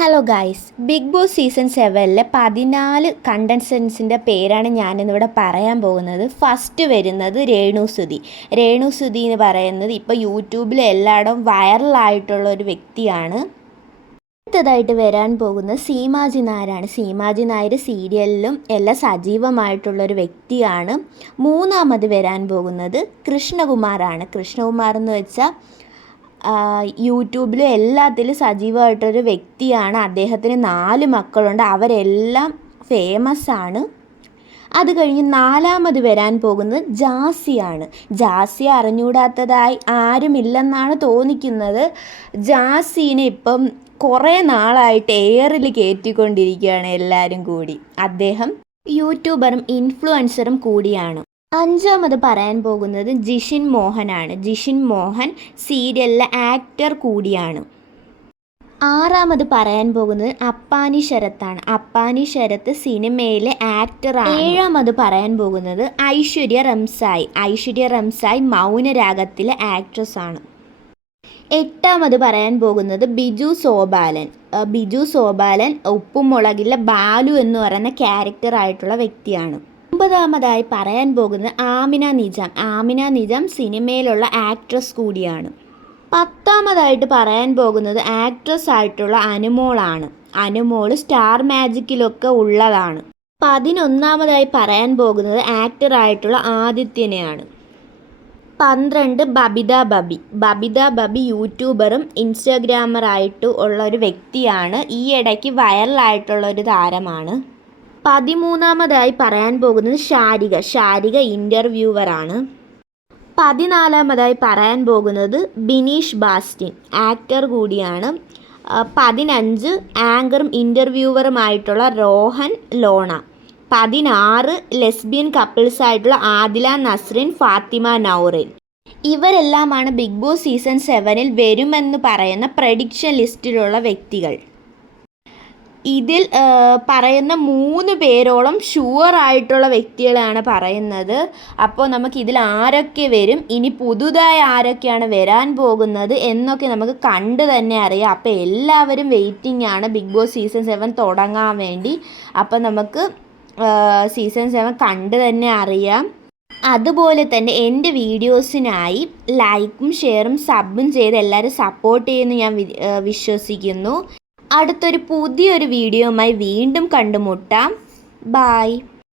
Hello guys, Bigg Boss season 7-ലെ 14 കണ്ടസ്റ്റൻസിൻ്റെ പേരാണ് ഞാനിന്നിവിടെ പറയാൻ പോകുന്നത്. ഫസ്റ്റ് വരുന്നത് രേണുസുതി എന്ന് പറയുന്നത് ഇപ്പോൾ യൂട്യൂബിൽ എല്ലായിടവും വൈറലായിട്ടുള്ള ഒരു വ്യക്തിയാണ്. അടുത്തതായിട്ട് വരാൻ പോകുന്നത് സീമാജി നായരാണ്. സീമാജി നായർ സീരിയലിലും എല്ലാം സജീവമായിട്ടുള്ളൊരു വ്യക്തിയാണ്. മൂന്നാമത് വരാൻ പോകുന്നത് കൃഷ്ണകുമാറാണ്. കൃഷ്ണകുമാർ എന്ന് വെച്ചാൽ യൂട്യൂബിലും എല്ലാത്തിലും സജീവമായിട്ടൊരു വ്യക്തിയാണ്. അദ്ദേഹത്തിന് 4 മക്കളുണ്ട്, അവരെല്ലാം ഫേമസ് ആണ്. അത് കഴിഞ്ഞ് നാലാമത് വരാൻ പോകുന്നത് ജാസിയാണ്. ജാസിയെ അറിഞ്ഞൂടാത്തതായി ആരുമില്ലെന്നാണ് തോന്നിക്കുന്നത്. ജാസീനെ ഇപ്പം കുറേ നാളായിട്ട് എയറിൽ കയറ്റിക്കൊണ്ടിരിക്കുകയാണ് എല്ലാവരും കൂടി. അദ്ദേഹം യൂട്യൂബറും ഇൻഫ്ലുവൻസറും കൂടിയാണ്. അഞ്ചാമത് പറയാൻ പോകുന്നത് ജിഷിൻ മോഹനാണ്. ജിഷിൻ മോഹൻ സീരിയലിലെ ആക്ടർ കൂടിയാണ്. ആറാമത് പറയാൻ പോകുന്നത് അപ്പാനി ശരത്താണ്. അപ്പാനി ശരത്ത് സിനിമയിലെ ആക്ടറാണ്. ഏഴാമത് പറയാൻ പോകുന്നത് ഐശ്വര്യ റംസായി. ഐശ്വര്യ റംസായി മൗനരാഗത്തിലെ ആക്ട്രസ് ആണ്. എട്ടാമത് പറയാൻ പോകുന്നത് ബിജു സോപാലൻ. ബിജു സോപാലൻ ഉപ്പും മുളകിലെ ബാലു എന്ന് പറയുന്ന ക്യാരക്ടറായിട്ടുള്ള വ്യക്തിയാണ്. ഒമ്പതാമതായി പറയാൻ പോകുന്നത് ആമിന നിജാം. ആമിന നിജാം സിനിമയിലുള്ള ആക്ട്രസ് കൂടിയാണ്. പത്താമതായിട്ട് പറയാൻ പോകുന്നത് ആക്ട്രസ് ആയിട്ടുള്ള അനുമോളാണ്. അനുമോൾ സ്റ്റാർ മാജിക്കിലൊക്കെ ഉള്ളതാണ്. 11മതായി പറയാൻ പോകുന്നത് ആക്ടറായിട്ടുള്ള ആദിത്യനെയാണ്. 12 ബബിത ബബി യൂട്യൂബറും ഇൻസ്റ്റാഗ്രാമറായിട്ട് ഉള്ള ഒരു വ്യക്തിയാണ്. ഈ ഇടയ്ക്ക് വൈറലായിട്ടുള്ള ഒരു താരമാണ്. 13മതായി പറയാൻ പോകുന്നത് ഷാരിക ഇൻ്റർവ്യൂവറാണ്. 14മതായി പറയാൻ പോകുന്നത് ബിനീഷ് ബാസ്റ്റിൻ, ആക്ടർ കൂടിയാണ്. 15 ആങ്കറും ഇൻ്റർവ്യൂവറുമായിട്ടുള്ള രോഹൻ ലോണ. 16 ലെസ്ബിയൻ കപ്പിൾസായിട്ടുള്ള ആദില നസ്രിൻ, ഫാത്തിമ നൗറിൻ. ഇവരെല്ലാമാണ് ബിഗ് ബോസ് സീസൺ 7-ൽ വരുമെന്ന് പറയുന്ന പ്രഡിക്ഷൻ ലിസ്റ്റിലുള്ള വ്യക്തികൾ. ഇതിൽ പറയുന്ന 3 പേരോളം ഷുവറായിട്ടുള്ള വ്യക്തികളാണ് പറയുന്നത്. അപ്പോൾ നമുക്കിതിൽ ആരൊക്കെ വരും, ഇനി പുതുതായി ആരൊക്കെയാണ് വരാൻ പോകുന്നത് എന്നൊക്കെ നമുക്ക് കണ്ട് തന്നെ അറിയാം. അപ്പോൾ എല്ലാവരും വെയിറ്റിംഗ് ആണ് ബിഗ് ബോസ് സീസൺ 7 തുടങ്ങാൻ വേണ്ടി. അപ്പോൾ നമുക്ക് സീസൺ 7 കണ്ട് തന്നെ അറിയാം. അതുപോലെ തന്നെ എൻ്റെ വീഡിയോസിനായി ലൈക്കും ഷെയറും സബും ചെയ്ത് എല്ലാവരും സപ്പോർട്ട് ചെയ്യുമെന്ന് ഞാൻ വിശ്വസിക്കുന്നു. അടുത്തൊരു പുതിയൊരു വീഡിയോയുമായി വീണ്ടും കണ്ടുമുട്ടാം. ബായ്.